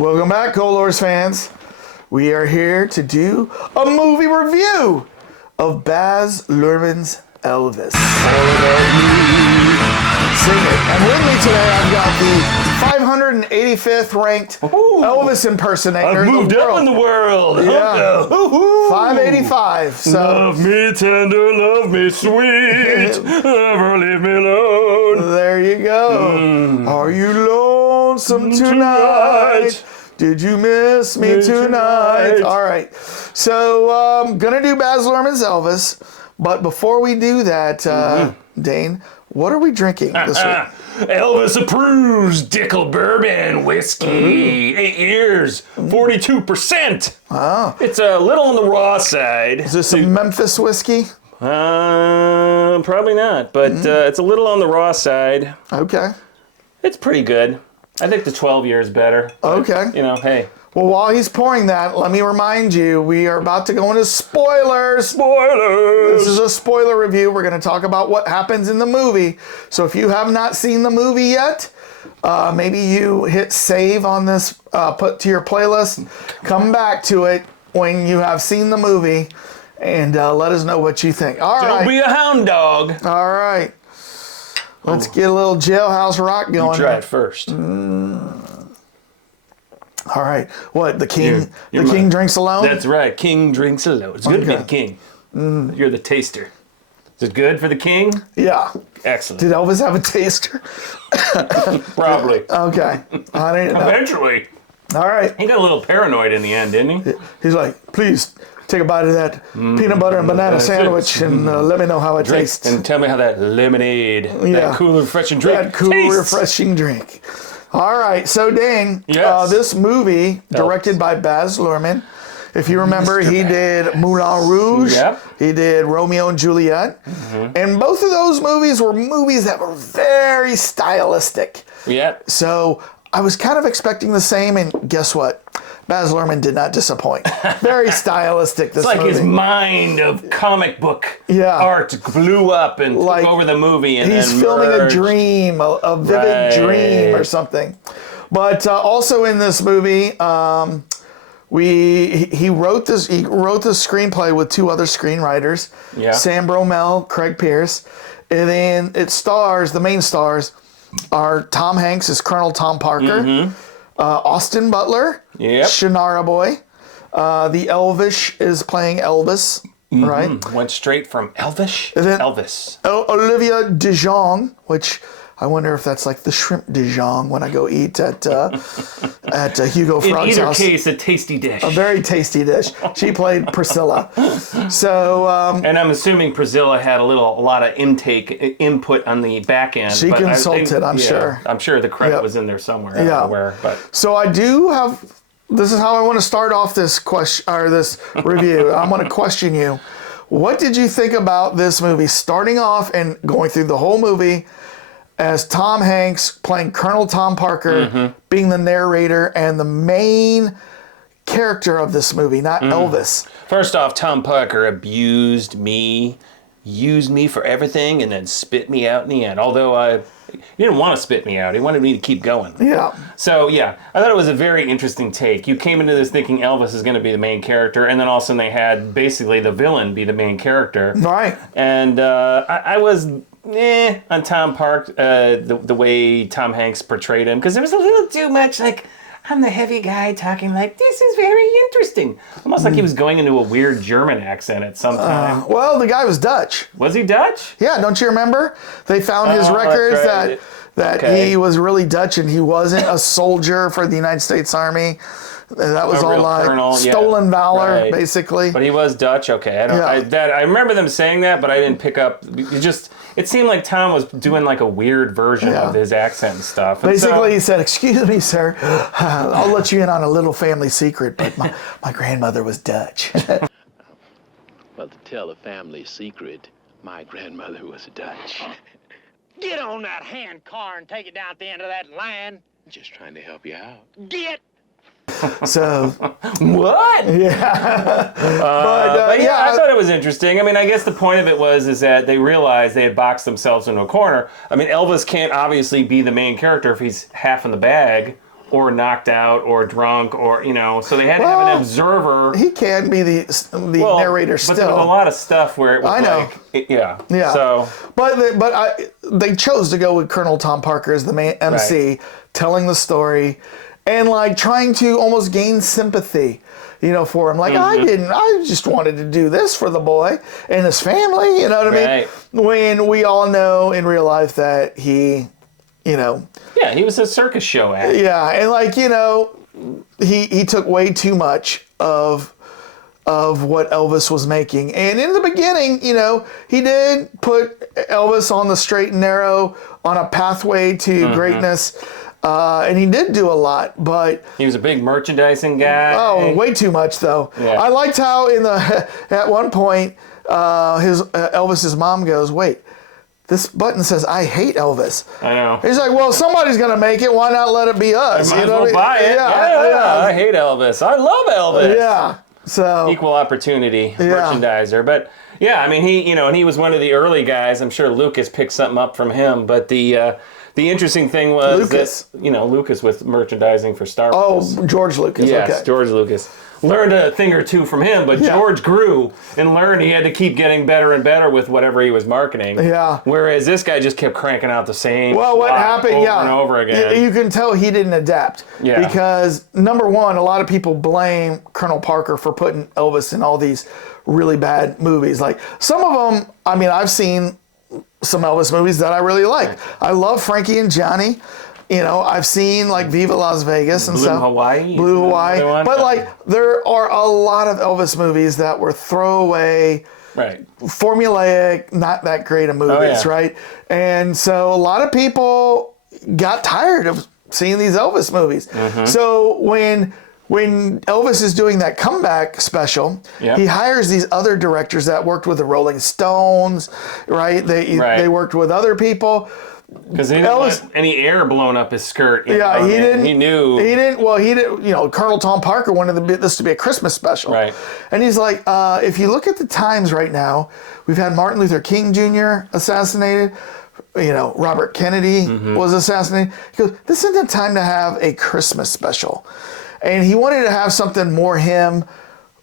Welcome back, Colors fans. We are here to do a movie review of Baz Luhrmann's Elvis. Sing it. And with me today, I've got the 585th ranked Elvis impersonator. I've moved up in the world. Yeah. 585. So. Love me tender, love me sweet, never leave me alone. There you go. Are you lonesome tonight? Did you miss me tonight? All right. So I'm going to do Baz Luhrmann's Elvis. But before we do that, Dane, what are we drinking this week? Elvis approves Dickel Bourbon Whiskey. 8 years, 42%. Oh. It's a little on the raw side. Is this a Memphis whiskey? Probably not, but it's a little on the raw side. Okay. It's pretty good. I think the 12 year is better. Okay. You know, hey. Well, while he's pouring that, let me remind you, we are about to go into spoilers. Spoilers! This is a spoiler review. We're going to talk about what happens in the movie. So if you have not seen the movie yet, maybe you hit save on this, put to your playlist, come back to it when you have seen the movie, and let us know what you think. All right. Don't be a hound dog. All right. Let's get a little Jailhouse Rock going. You try it first. All right. What, the king king drinks alone? That's right. King drinks alone. It's good to be the king. You're the taster. Is it good for the king? Yeah. Excellent. Did Elvis have a taster? Probably. Okay. I didn't know. Eventually. All right. He got a little paranoid in the end, didn't he? He's like, please take a bite of that peanut butter and banana sandwich and let me know how it tastes. And tell me how that lemonade, that cool, refreshing drink That cool, tastes. refreshing drink. All right. So, Dane, this movie, directed by Baz Luhrmann, if you remember, he did Moulin Rouge. Yep. He did Romeo and Juliet. And both of those movies were movies that were very stylistic. Yeah. So I was kind of expecting the same, and guess what? Baz Luhrmann did not disappoint. Very stylistic, this It's like movie. his mind of comic book art blew up and took over the movie. And he's then filming merged. a dream, a vivid dream or something. But also in this movie, he wrote the screenplay with two other screenwriters, Sam Bromell, Craig Pierce, and then the main stars are Tom Hanks as Colonel Tom Parker, Austin Butler, Shannara Boy, the Elvis is playing Elvis, right? Went straight from Elvis to Elvis. Olivia DeJonge, which I wonder if that's like the shrimp Dijon when I go eat at Hugo Frog's house. In either case, a tasty dish. A very tasty dish. She played Priscilla. So, and I'm assuming Priscilla had a lot of input on the back end. She consulted, I'm sure. I'm sure the credit was in there somewhere. I don't know where, but so I do have. This is how I want to start off this this review. I'm going to question you. What did you think about this movie, starting off and going through the whole movie? As Tom Hanks playing Colonel Tom Parker, being the narrator and the main character of this movie, not Elvis. First off, Tom Parker abused me, used me for everything, and then spit me out in the end. Although he didn't want to spit me out. He wanted me to keep going. Yeah. So, I thought it was a very interesting take. You came into this thinking Elvis is going to be the main character, and then all of a sudden they had basically the villain be the main character. Right. And I was... on Tom Park, the way Tom Hanks portrayed him, because there was a little too much like, I'm the heavy guy talking like, this is very interesting. Almost like he was going into a weird German accent at some time. Well, the guy was Dutch. Was he Dutch? Yeah, don't you remember? They found his records that he was really Dutch and he wasn't a soldier for the United States Army. That was all like stolen valor, basically. But he was Dutch. Okay, I remember them saying that, but I didn't pick up. It seemed like Tom was doing like a weird version of his accent and stuff. And basically, he said, "Excuse me, sir, I'll let you in on a little family secret, but my grandmother was Dutch." Well, to tell a family secret, my grandmother was Dutch. Get on that hand car and take it down at the end of that line. Just trying to help you out. Get. So what? Yeah. But I thought it was interesting. I mean, I guess the point of it is that they realized they had boxed themselves into a corner. I mean, Elvis can't obviously be the main character if he's half in the bag or knocked out or drunk or, so they had to have an observer. He can be the narrator still. But there was a lot of stuff where it was I know. Yeah. So, but they chose to go with Colonel Tom Parker as the main MC, telling the story, and like trying to almost gain sympathy, for him. Like I just wanted to do this for the boy and his family. You know what I mean? When we all know in real life that he, Yeah, he was a circus show act. Yeah, and like he took way too much of what Elvis was making. And in the beginning, he did put Elvis on the straight and narrow, on a pathway to greatness. And he did do a lot, but he was a big merchandising guy. Oh, way too much though. Yeah. I liked how at one point Elvis's mom goes, "Wait, this button says I hate Elvis." I know. He's like, "Well, somebody's gonna make it. Why not let it be us?" I might as well buy it. Yeah, I hate Elvis. I love Elvis. Yeah. So equal opportunity merchandiser, but yeah, I mean and he was one of the early guys. I'm sure Lucas picked something up from him, but the interesting thing was Lucas. Lucas with merchandising for Star Wars. Oh, George Lucas. Yes, okay. George Lucas. Learned a thing or two from him, but George grew and learned he had to keep getting better and better with whatever he was marketing. Yeah. Whereas this guy just kept cranking out the same what happened, over and over again. You can tell he didn't adapt. Yeah. Because, number one, a lot of people blame Colonel Parker for putting Elvis in all these really bad movies. Like, some of them, I mean, I've seen some Elvis movies that I really like. I love Frankie and Johnny. I've seen like Viva Las Vegas and stuff. Blue Hawaii. But like there are a lot of Elvis movies that were throwaway, formulaic, not that great of movies, right? And so a lot of people got tired of seeing these Elvis movies. So when Elvis is doing that comeback special, he hires these other directors that worked with the Rolling Stones, right? They worked with other people. Because he didn't want any air blown up his skirt. He didn't. He knew. He didn't. Well, he didn't. Colonel Tom Parker wanted this to be a Christmas special. Right. And he's like, if you look at the times right now, we've had Martin Luther King Jr. assassinated. Robert Kennedy was assassinated. He goes, this isn't the time to have a Christmas special. And he wanted to have something more him,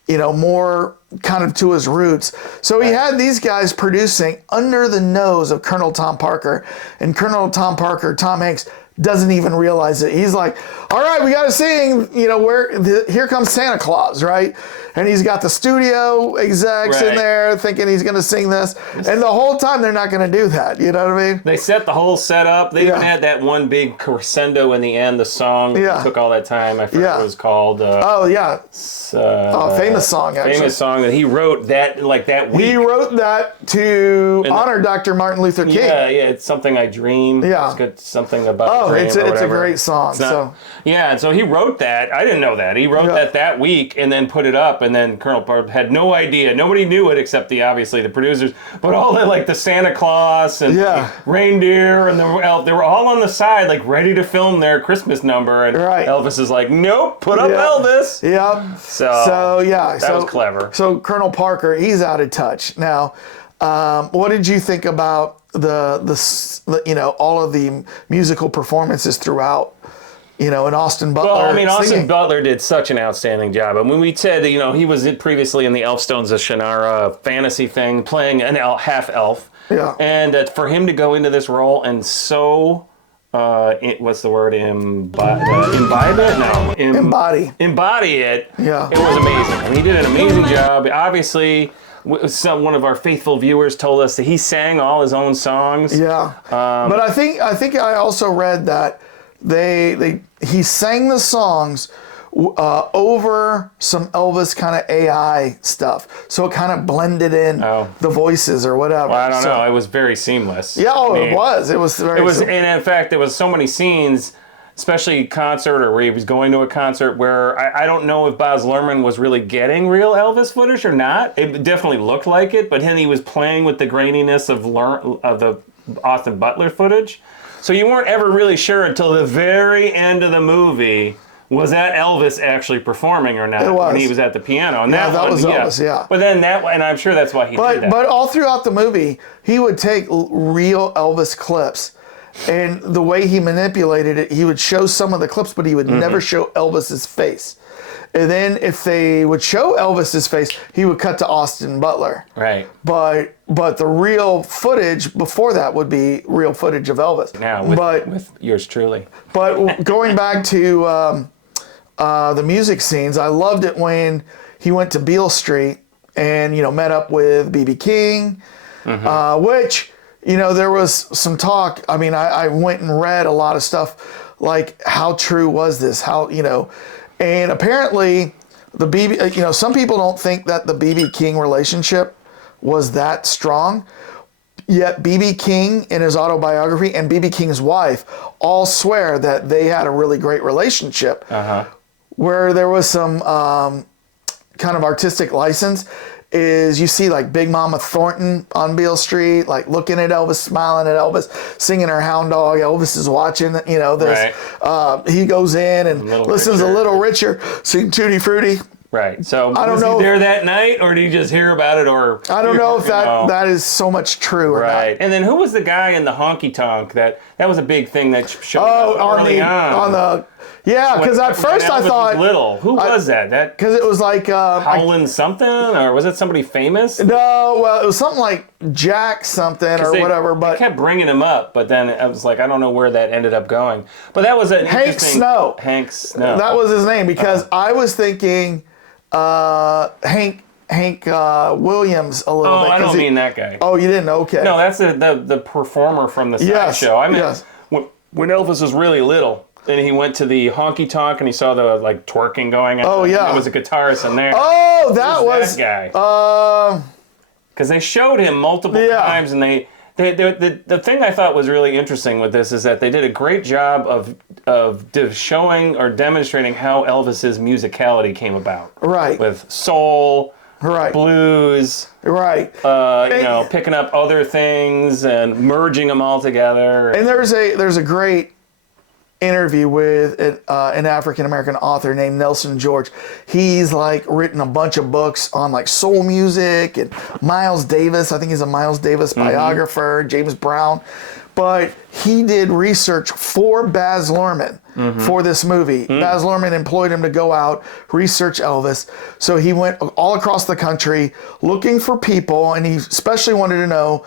more kind of to his roots. So he had these guys producing under the nose of Colonel Tom Parker. And Colonel Tom Parker, Tom Hanks, doesn't even realize it. He's like, all right, we got to sing, here comes Santa Claus, right? And he's got the studio execs in there thinking he's going to sing this. And the whole time they're not going to do that. You know what I mean? They set the whole setup. They even had that one big crescendo in the end, the song took all that time. I forget what it was called. Famous song, actually. Famous song that he wrote that week. He wrote that to honor Dr. Martin Luther King. Yeah, it's Something I Dream. Yeah. It's got something about dream it's a great song. And so he wrote that. I didn't know that. He wrote that week and then put it up, and then Colonel Parker had no idea. Nobody knew it except obviously the producers. But all the Santa Claus and reindeer and the elf, they were all on the side, ready to film their Christmas number. And Elvis is like, nope, put up Elvis. Yep. So that was clever. So Colonel Parker, he's out of touch. Now, what did you think about the all of the musical performances throughout? And Austin Butler. Well, I mean, Austin singing. Butler did such an outstanding job. I mean, we said that, he was previously in the Elfstones of Shannara fantasy thing, playing an half elf. Yeah. And for him to go into this role and so, what's the word? Imbibe it? No. Embody it. Yeah. It was amazing. I mean, he did an amazing job. Obviously, one of our faithful viewers told us that he sang all his own songs. Yeah. But I think I also read that he sang the songs over some Elvis kind of AI stuff, so it kind of blended in the voices or whatever. Well, I don't know. It was very seamless. Yeah, it was. It was very. And in fact, there was so many scenes, especially concert or where he was going to a concert, where I don't know if Baz Luhrmann was really getting real Elvis footage or not. It definitely looked like it, but then he was playing with the graininess of the Austin Butler footage. So you weren't ever really sure until the very end of the movie, was that Elvis actually performing or not? It was. When he was at the piano. And that was Elvis, yeah. But then and I'm sure that's why he did that. But all throughout the movie, he would take real Elvis clips And the way he manipulated it, he would show some of the clips, but he would never show Elvis's face. And then if they would show Elvis's face, he would cut to Austin Butler. Right. But the real footage before that would be real footage of Elvis. Now, with yours truly. But going back to the music scenes, I loved it when he went to Beale Street and, met up with B.B. King, which, there was some talk. I mean, I went and read a lot of stuff like how true was this? And apparently the BB, some people don't think that the B.B. King relationship was that strong. Yet B.B. King in his autobiography and B.B. King's wife all swear that they had a really great relationship. Where there was some kind of artistic license is you see like Big Mama Thornton on Beale Street, like looking at Elvis, smiling at Elvis, singing her Hound Dog. Elvis is watching, this. Right. He goes in and listens a Little Richer, sing Tutti Frutti. Right. So I don't know he there that night, or did he just hear about it? Or I don't know if that is so much true or right. not. And then who was the guy in the honky tonk that was a big thing that showed up early on? Yeah, because at first I thought little. Who was that? Because it was like Howlin' something, or was it somebody famous? No, well, it was something like Jack something or whatever. But I kept bringing him up, but then I was like, I don't know where that ended up going. But that was Hank Snow. Hank Snow. That was his name because I was thinking Hank Williams a little bit. Oh, I don't mean that guy. Oh, you didn't? Okay. No, that's the performer from the side show. I mean, when Elvis was really little. And he went to the honky tonk and he saw the twerking going on. Oh yeah, there was a guitarist in there. Oh, that was that guy. Because they showed him multiple times, and the thing I thought was really interesting with this is that they did a great job of showing or demonstrating how Elvis's musicality came about. Right. With soul. Right. Blues. Right. Picking up other things and merging them all together. And there's a great interview with an African-American author named Nelson George. He's written a bunch of books on soul music and Miles Davis. I think he's a Miles Davis biographer, James Brown. But he did research for Baz Luhrmann for this movie. Baz Luhrmann employed him to go out, research Elvis. So he went all across the country looking for people, and he especially wanted to know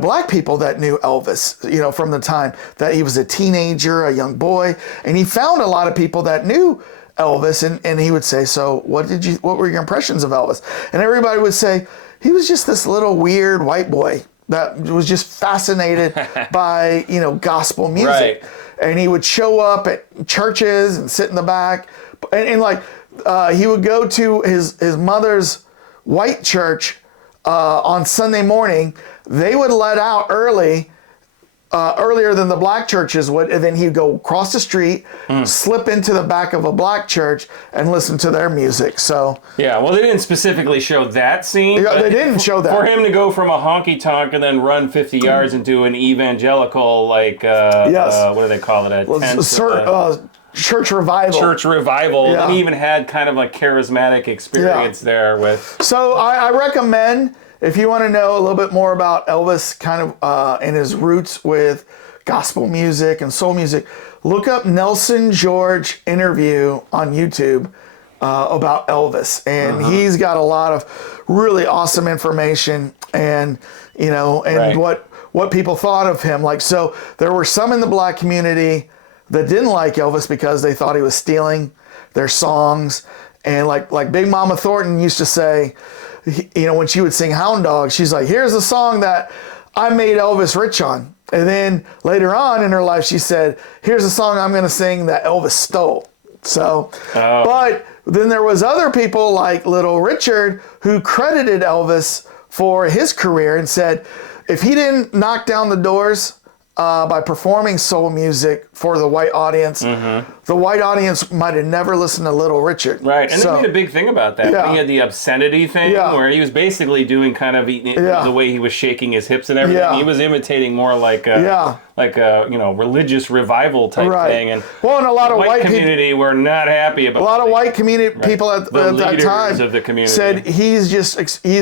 black people that knew Elvis, from the time that he was a teenager, a young boy. And he found a lot of people that knew Elvis, and he would say, so what were your impressions of Elvis? And everybody would say, he was just this little weird white boy that was just fascinated by, gospel music. Right. And he would show up at churches and sit in the back. And he would go to his mother's white church on Sunday morning. They would let out earlier than the black churches would, and then he'd go across the street, slip into the back of a black church, and listen to their music. So yeah, well, they didn't specifically show that scene. Yeah, they didn't show that. For him to go from a honky tonk and then run 50 yards into an evangelical, what do they call it? Church revival. Church revival. Yeah. And he even had kind of charismatic experience there with. So I recommend, if you want to know a little bit more about Elvis kind of and his roots with gospel music and soul music, look up Nelson George interview on YouTube about Elvis. And he's got a lot of really awesome information and, what people thought of him. So there were some in the black community that didn't like Elvis because they thought he was stealing their songs. And like Big Mama Thornton used to say, when she would sing Hound Dog, she's like, here's a song that I made Elvis rich on. And then later on in her life, she said, here's a song I'm going to sing that Elvis stole. So, but then there was other people like Little Richard who credited Elvis for his career and said, if he didn't knock down the doors by performing soul music for the white audience, the white audience might have never listened to Little Richard. Right, and they made a big thing about that. Yeah. He had the obscenity thing where he was basically doing kind of the way he was shaking his hips and everything. Yeah. He was imitating more like like a religious revival type thing, and well, and a lot of white community were not happy about. A lot of white community people at that time of the community said he's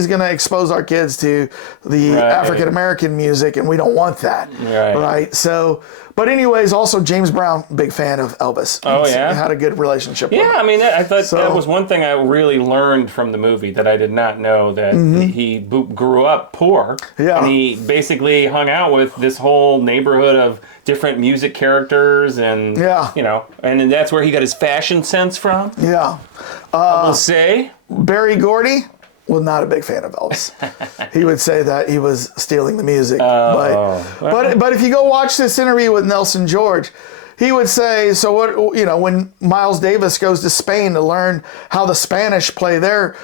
going to expose our kids to the African American music, and we don't want that. Right. So. But anyways, also James Brown, big fan of Elvis. Oh, yeah? Had a good relationship with him. Yeah, I mean, I thought that was one thing I really learned from the movie that I did not know, that he grew up poor. Yeah. And he basically hung out with this whole neighborhood of different music characters and, and that's where he got his fashion sense from. Yeah. I will say. Berry Gordy was not a big fan of Elvis. He would say that he was stealing the music. But if you go watch this interview with Nelson George, he would say, so what, when Miles Davis goes to Spain to learn how the Spanish play their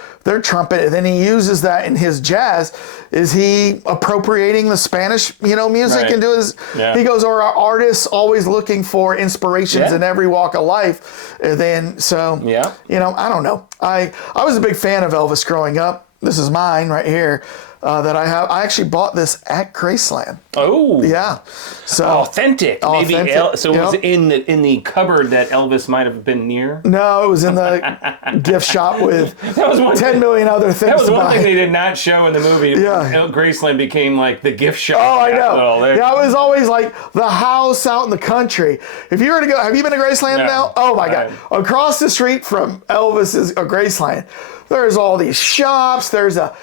trumpet, and then he uses that in his jazz, is he appropriating the Spanish, music into his, he goes, or are artists always looking for inspirations in every walk of life? And then, I don't know. I was a big fan of Elvis growing up. This is mine right here. That I have. I actually bought this at Graceland. Oh. Yeah. So authentic. Maybe so it was in the cupboard that Elvis might have been near? No, it was in the gift shop with 10 million other things. That was one thing they did not show in the movie. Yeah. Graceland became like the gift shop. Oh, I know. Yeah, it was always like the house out in the country. If you were to go, have you been to Graceland now? Oh my God. Across the street from Elvis's Graceland, there's all these shops. There's a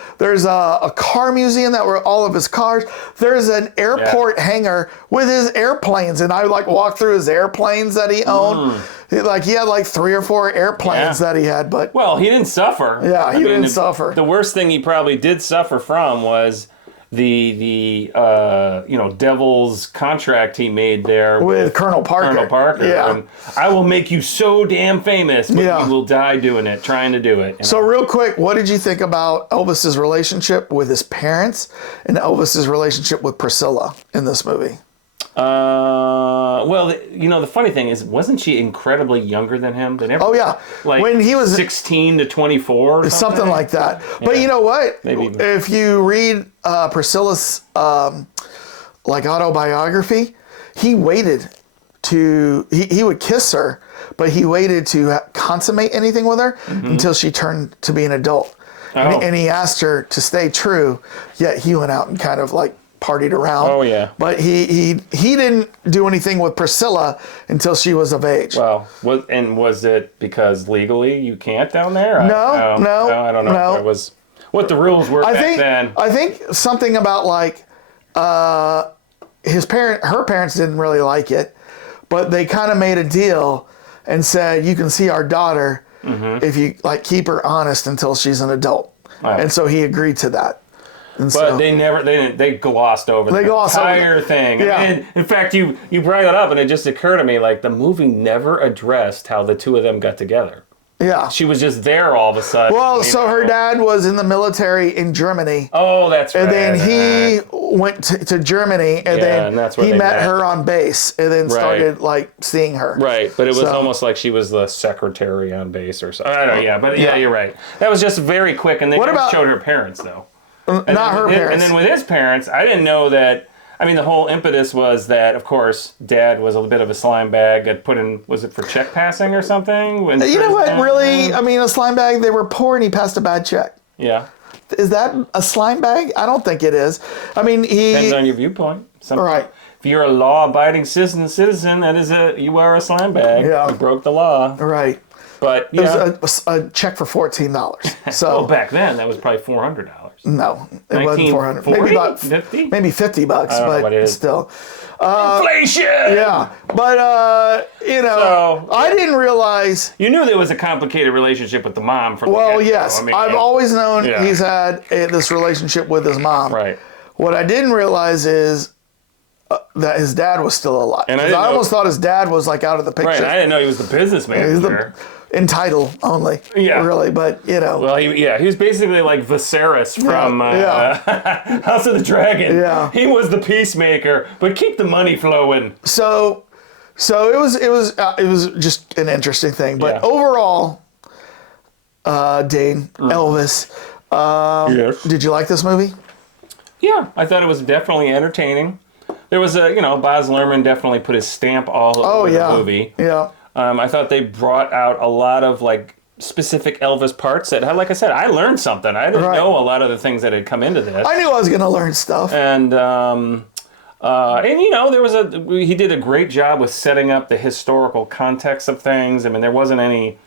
car museum that were all of his cars. There's an airport hangar with his airplanes, and I walked through his airplanes that he owned. He had 3 or 4 airplanes that he had, but he didn't suffer. Yeah, he didn't suffer. The worst thing he probably did suffer from was the devil's contract he made there with Colonel Parker. Yeah. And I will make you so damn famous, but you will die doing it, trying to do it. So real quick, what did you think about Elvis's relationship with his parents and Elvis's relationship with Priscilla in this movie? The funny thing is, wasn't she incredibly younger than him? When he was 16 to 24 or something like that. But you know what? Maybe if you read Priscilla's autobiography, he waited he would kiss her, but he waited to consummate anything with her until she turned to be an adult. And he asked her to stay true, yet he went out and kind of partied around. Oh yeah. But he didn't do anything with Priscilla until she was of age. Well, was it because legally you can't down there? No, I don't know. No. If it was what the rules were back then. I think something about her parents didn't really like it, but they kind of made a deal and said, you can see our daughter if you keep her honest until she's an adult. Right. And so he agreed to that. But they glossed over the entire thing. Yeah. And in fact, you brought it up, and it just occurred to me, the movie never addressed how the two of them got together. Yeah. She was just there all of a sudden. Well, so her dad was in the military in Germany. Oh, that's right. And then he went to Germany, and then he met her on base, and then started seeing her. Right, but it was almost like she was the secretary on base or something. I don't know, but you're right. That was just very quick, and they showed her parents, though. Not her parents. And then with his parents, I didn't know that. I mean, the whole impetus was that, of course, Dad was a bit of a slime bag. Got put in, was it for check passing or something? You know what? Really, I mean, a slime bag. They were poor, and he passed a bad check. Yeah. Is that a slime bag? I don't think it is. I mean, depends on your viewpoint. Right. If you're a law-abiding citizen, you are a slime bag. Yeah. You broke the law. Right. But it was a check for $14. So back then that was probably $400. No, it wasn't $400. Maybe about 50? Maybe $50, but still. Inflation. Yeah, but I didn't realize. You knew there was a complicated relationship with the mom from. Well, yes, I've always known he's had this relationship with his mom. Right. What I didn't realize is that his dad was still alive. And I almost thought his dad was out of the picture. Right. I didn't know he was the businessman. In title only, really, but Well, he was basically like Viserys from House of the Dragon. Yeah, he was the peacemaker, but keep the money flowing. So it was just an interesting thing, but overall, Dane, Elvis, yes. Did you like this movie? Yeah, I thought it was definitely entertaining. There was Baz Luhrmann definitely put his stamp all over the movie. Yeah. I thought they brought out a lot of like specific Elvis parts that, like I said, I learned something. I didn't know a lot of the things that had come into this. I knew I was going to learn stuff. And he did a great job with setting up the historical context of things. I mean, there wasn't any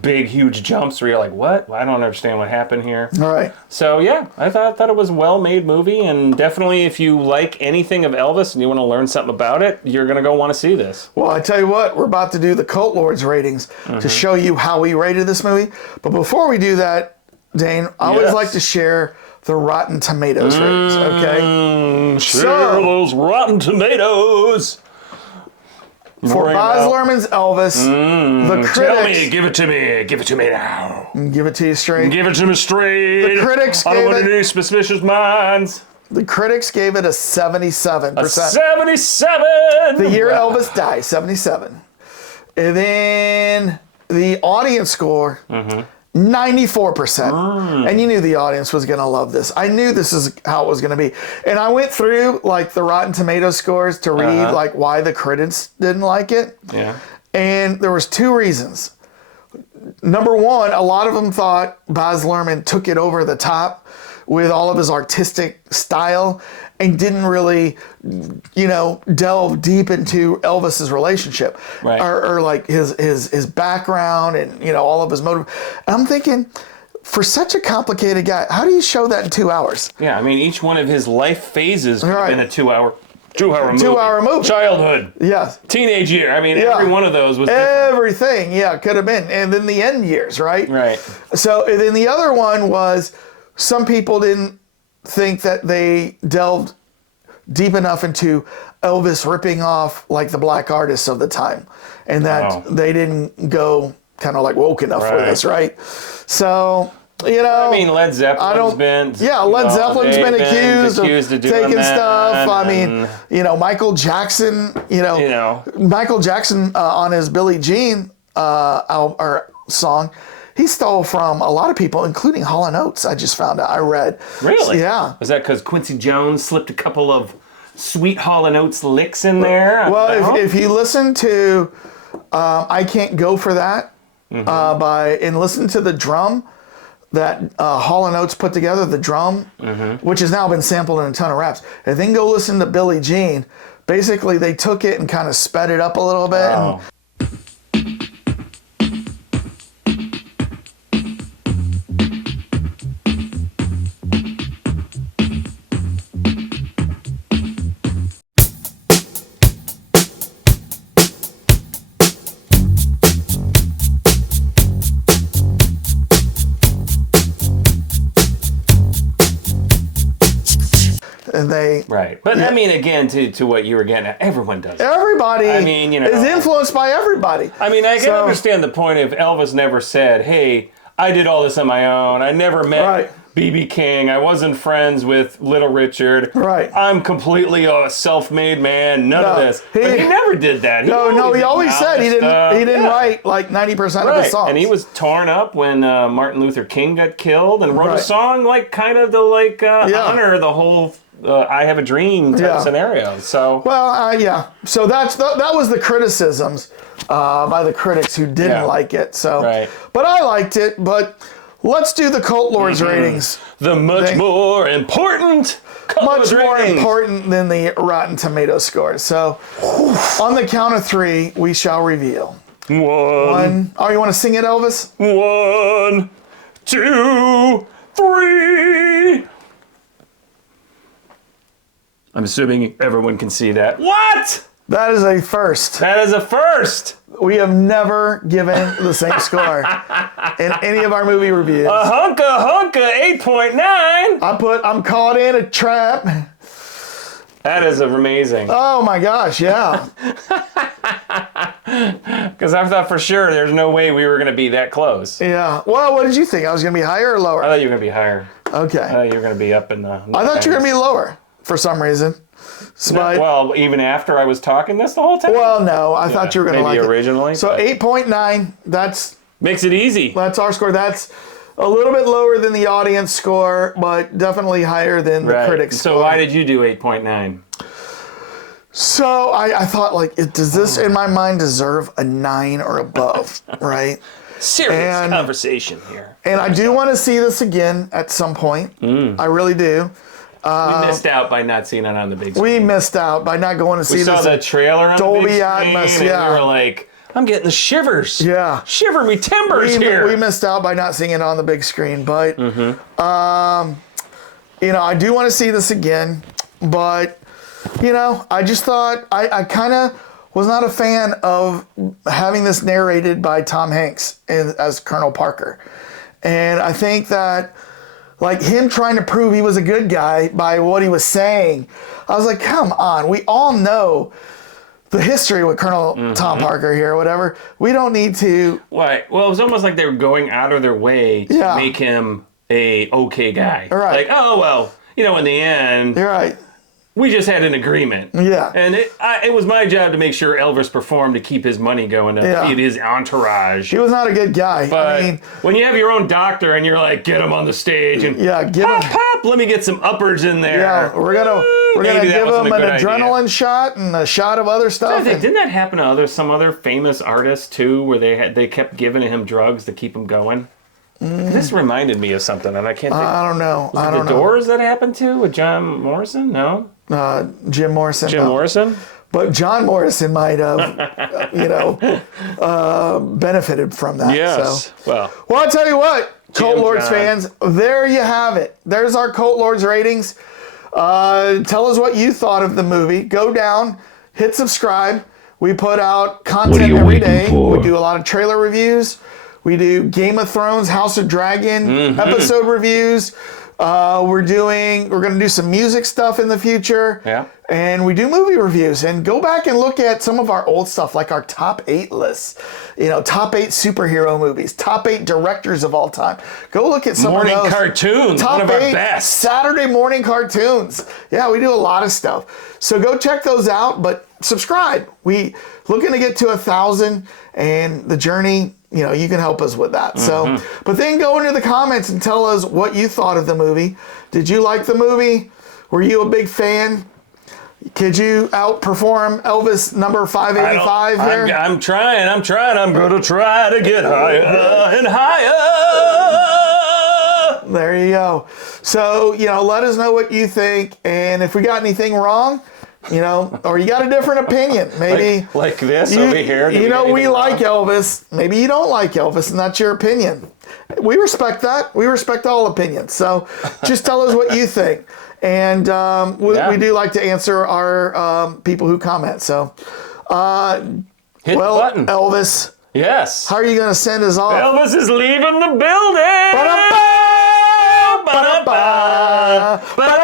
big, huge jumps where you're like, what? I don't understand what happened here. All right. So, yeah, I thought it was a well-made movie. And definitely, if you like anything of Elvis and you want to learn something about it, you're going to go want to see this. Well, I tell you what, we're about to do the Cult Lords ratings to show you how we rated this movie. But before we do that, Dane, I always like to share the Rotten Tomatoes ratings, okay? Share those Rotten Tomatoes. For Baz Luhrmann's Elvis, the critics... Tell me, give it to me now. Give it to you straight. Give it to me straight. The critics I don't gave want it... any suspicious minds. The critics gave it a 77%. A 77! The year Elvis died, 77. And then the audience score... 94%. And you knew the audience was going to love this. I knew this is how it was going to be. And I went through like the Rotten Tomatoes scores to read like why the critics didn't like it. Yeah. And there was two reasons. Number one, a lot of them thought Baz Luhrmann took it over the top with all of his artistic style and didn't really, delve deep into Elvis's relationship or like his background and, all of his motive. And I'm thinking, for such a complicated guy, how do you show that in 2 hours? Yeah, I mean, each one of his life phases could have been a 2 hour movie. 2 hour movie. Childhood. Yes. Teenage year. I mean, every one of those was different. Everything, could have been. And then the end years, right? Right. So and then the other one was some people didn't think that they delved deep enough into Elvis ripping off like the black artists of the time, and that they didn't go kind of like woke enough for this, right? So, I mean, Led Zeppelin's been... Led Zeppelin's been accused of taking that, stuff. I mean, Michael Jackson, Michael Jackson on his Billie Jean song, he stole from a lot of people, including Hall & Oates, I just found out. I read. Really? Yeah. Was that because Quincy Jones slipped a couple of sweet Hall & Oates licks in there? Well, if you listen to I Can't Go For That, and listen to the drum that Hall & Oates put together, the drum, which has now been sampled in a ton of raps, and then go listen to Billie Jean, basically they took it and kind of sped it up a little bit. Oh. And they... Right. But I mean, again, to what you were getting at, everyone does it. Everybody is influenced by everybody. I mean, I can understand the point if Elvis never said, hey, I did all this on my own. I never met B.B. King. I wasn't friends with Little Richard. Right. I'm completely a self-made man. None of this. But he never did that. He always said he didn't write like 90% of his songs. And he was torn up when Martin Luther King got killed and wrote a song like kind of to honor the whole I Have a Dream type of scenario. So So that was the criticisms by the critics who didn't like it. So, but I liked it. But let's do the Cult Lords ratings. The much more important than the Rotten Tomatoes score. So, on the count of three, we shall reveal. One. Oh, you want to sing it, Elvis? 1, 2, 3. I'm assuming everyone can see that. What? That is a first. That is a first. We have never given the same score in any of our movie reviews. A hunka 8.9. I'm caught in a trap. That is amazing. Oh my gosh, yeah. Because I thought for sure there's no way we were going to be that close. Yeah. Well, what did you think? I was going to be higher or lower? I thought you were going to be higher. Okay. I thought you were going to be up in the... I thought you were going to be lower for some reason. Well, even after I was talking this the whole time? Well, no. I thought you were going to like maybe originally. So 8.9, that's... Makes it easy. That's our score. That's a little bit lower than the audience score, but definitely higher than the critics score. So why did you do 8.9? So I thought, like, does this, in my mind, deserve a 9 or above, right? Serious conversation here. And I do want to see this again at some point. I really do. We missed out by not seeing it on the big screen. We missed out by not going to see We this. saw the trailer on Dolby the big screen, Atmos, and yeah. we were like, I'm getting the shivers. Yeah. Shiver me timbers here. We missed out by not seeing it on the big screen, but you know, I do want to see this again, but you know, I just thought I kind of was not a fan of having this narrated by Tom Hanks as Colonel Parker, and I think that like him trying to prove he was a good guy by what he was saying, I was like, come on, we all know the history with Colonel Tom Parker here, or whatever. We don't need to. Right. Well, it was almost like they were going out of their way to make him a okay guy. Right. Like, oh, well, you know, in the end, You're right. we just had an agreement. Yeah. And it was my job to make sure Elvis performed to keep his money going, to feed his entourage. He was not a good guy. But I mean, when you have your own doctor and you're like, get him on the stage and get pop, him. pop, let me get some uppers in there. Yeah, we're gonna Maybe that give wasn't him a an good idea. adrenaline shot and a shot of other stuff. Didn't that happen to some other famous artists too, where they kept giving him drugs to keep him going? This reminded me of something, and I can't think. I don't know. Was it the Doors that happened to with John Morrison? No. Jim Morrison. Jim Morrison. But John Morrison might have, benefited from that. Yes. So. Well, I'll tell you what, Cult Lords John. fans, there you have it. There's our Cult Lords ratings. Tell us what you thought of the movie. Go down, hit subscribe. We put out content every day. We do a lot of trailer reviews. We do Game of Thrones, House of Dragon episode reviews. We're going to do some music stuff in the future. Yeah. And we do movie reviews. And go back and look at some of our old stuff, like our top 8 lists. You know, top 8 superhero movies, top 8 directors of all time. Go look at some Morning of those. cartoons, Top one of our 8 best. Saturday morning cartoons. Yeah, we do a lot of stuff. So go check those out, but subscribe. We looking to get to 1,000, and the journey, you know, you can help us with that. So, but then go into the comments and tell us what you thought of the movie. Did you like the movie? Were you a big fan? Could you outperform Elvis number 585 here? I'm trying. I'm going to try to get higher and higher. There you go. So, you know, let us know what you think. And if we got anything wrong, you know, or you got a different opinion, maybe. Like this over here. You know, we like Elvis. Maybe you don't like Elvis, and that's your opinion. We respect that. We respect all opinions. So just tell us what you think. And we do like to answer our people who comment. So, Hit the button. Elvis. Yes. How are you going to send us off? Elvis is leaving the building. Ba-da-ba! Ba-da-ba! Ba-da-ba!